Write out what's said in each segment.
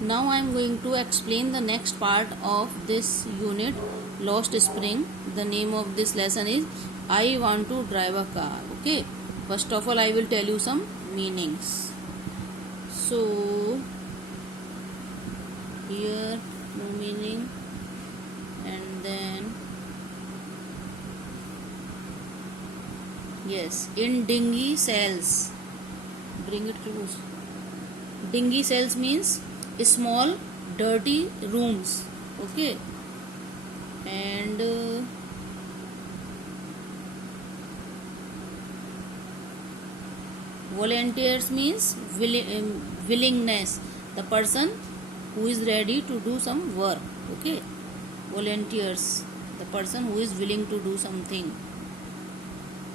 Now I am going to explain the next part of this unit, Lost Spring. The name of this lesson is I want to drive a car. Okay. First of all, I will tell you some meanings. So here no meaning, and then yes, in dinghy cells. Bring it close. Dinghy cells means small dirty rooms. Okay. And volunteers means willingness, the person who is ready to do some work. Okay. Volunteers, the person who is willing to do something.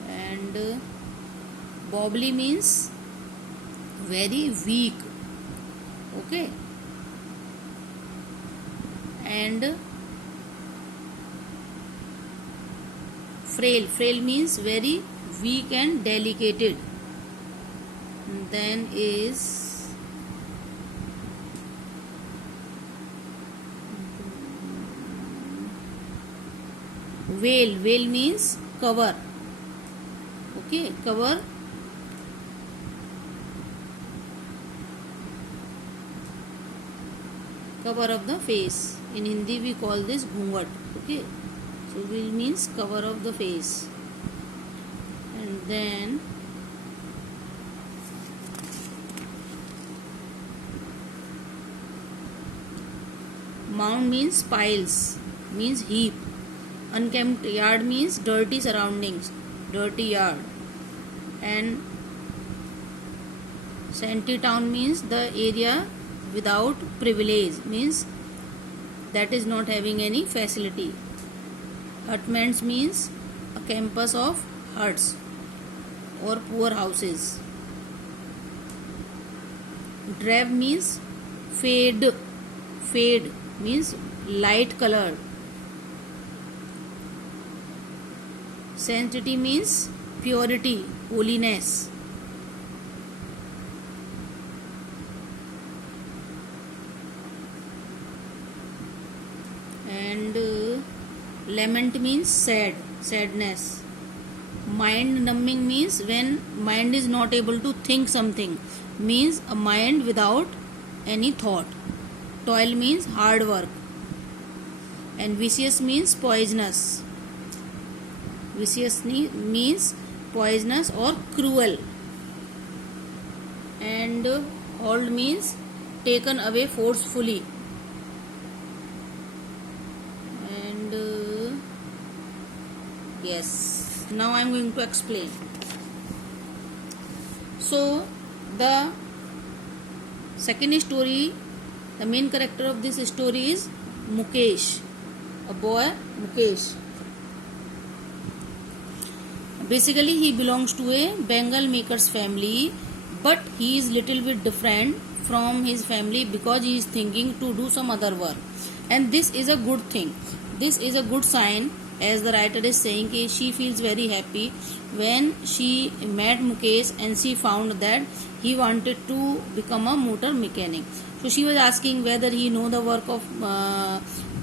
And wobbly means very weak. Okay. And frail means very weak and delicate. Then is veil means cover. Okay, cover of the face. In Hindi we call this ghungat. Okay, so veil means cover of the face. And then mound means piles, means heap. Unkempt yard means dirty surroundings, dirty yard. And shanty town means the area without privilege, means that is not having any facility. Hutments means a campus of huts or poor houses. Drab means fade means light colored. Sanctity means purity, holiness. And lament means sadness. Mind numbing means when mind is not able to think something, means a mind without any thought. Toil means hard work. And vicious means poisonous. Vicious means poisonous or cruel. And hauled means taken away forcefully. And yes, now I am going to explain. So the second story, the main character of this story is Mukesh, a boy Mukesh. Basically he belongs to a Bengal maker's family, but he is little bit different from his family because he is thinking to do some other work. And this is a good thing. This is a good sign, as the writer is saying, she feels very happy when she met Mukesh and she found that he wanted to become a motor mechanic. So she was asking whether he know the work of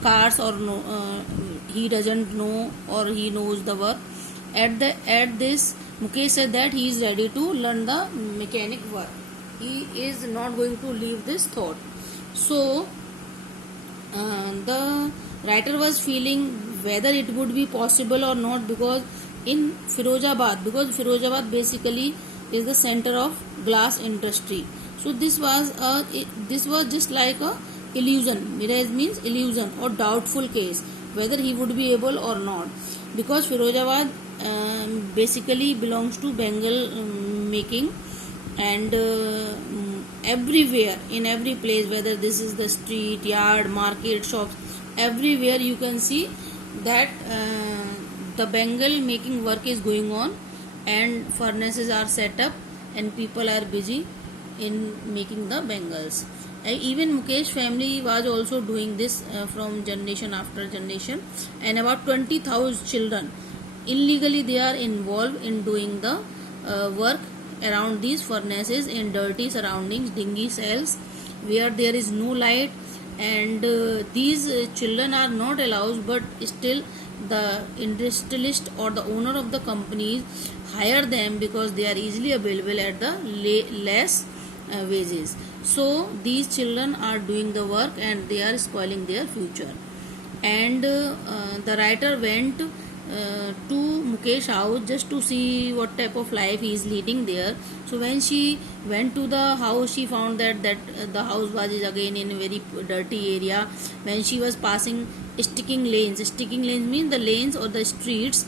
cars or no, he doesn't know, or he knows the work. At this, Mukesh said that he is ready to learn the mechanic work. He is not going to leave this thought. So the writer was feeling whether it would be possible or not, because in Firozabad basically is the center of glass industry. So this was just like a illusion. Mirage means illusion or doubtful case whether he would be able or not, because Firozabad basically belongs to Bengal making. And everywhere, in every place, whether this is the street, yard, market, shops, everywhere you can see that the Bengal making work is going on, and furnaces are set up and people are busy in making the bangles. Even Mukesh family was also doing this from generation after generation, and about 20,000 children illegally they are involved in doing the work around these furnaces in dirty surroundings, dingy cells, where there is no light, and these children are not allowed, but still the industrialist or the owner of the companies hire them because they are easily available at the less wages. So these children are doing the work and they are spoiling their future. And the writer went to Mukesh house just to see what type of life he is leading there. So when she went to the house, she found that the house was again in a very dirty area. When she was passing sticking lanes means the lanes or the streets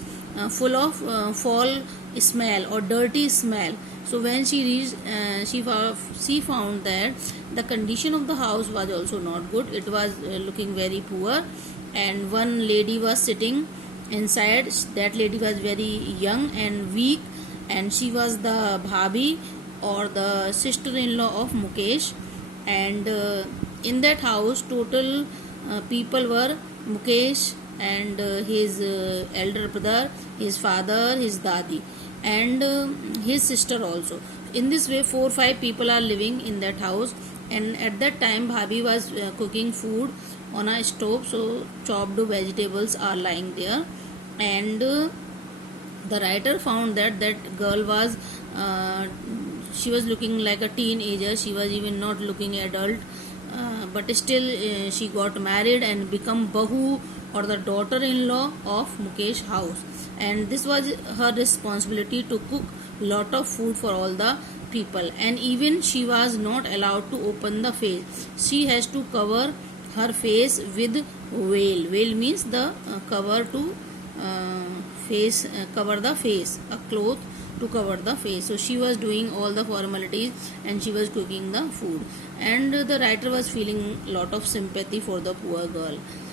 full of foul smell or dirty smell. So when she reached, she found that the condition of the house was also not good. It was looking very poor, and one lady was sitting inside. That lady was very young and weak, and she was the bhabhi or the sister-in-law of Mukesh. And in that house, total people were Mukesh and his elder brother, his father, his dadi, and his sister also. In this way, 4-5 people are living in that house. And at that time, bhabhi was cooking food on a stove, so chopped vegetables are lying there. And the writer found that girl was she was looking like a teenager. She was even not looking adult, but still she got married and become bahu or the daughter-in-law of Mukesh house. And this was her responsibility to cook lot of food for all the people. And even she was not allowed to open the face. She has to cover her face with veil. Veil means the cover to face, cover the face, a cloth to cover the face. So she was doing all the formalities and she was cooking the food. And the writer was feeling lot of sympathy for the poor girl.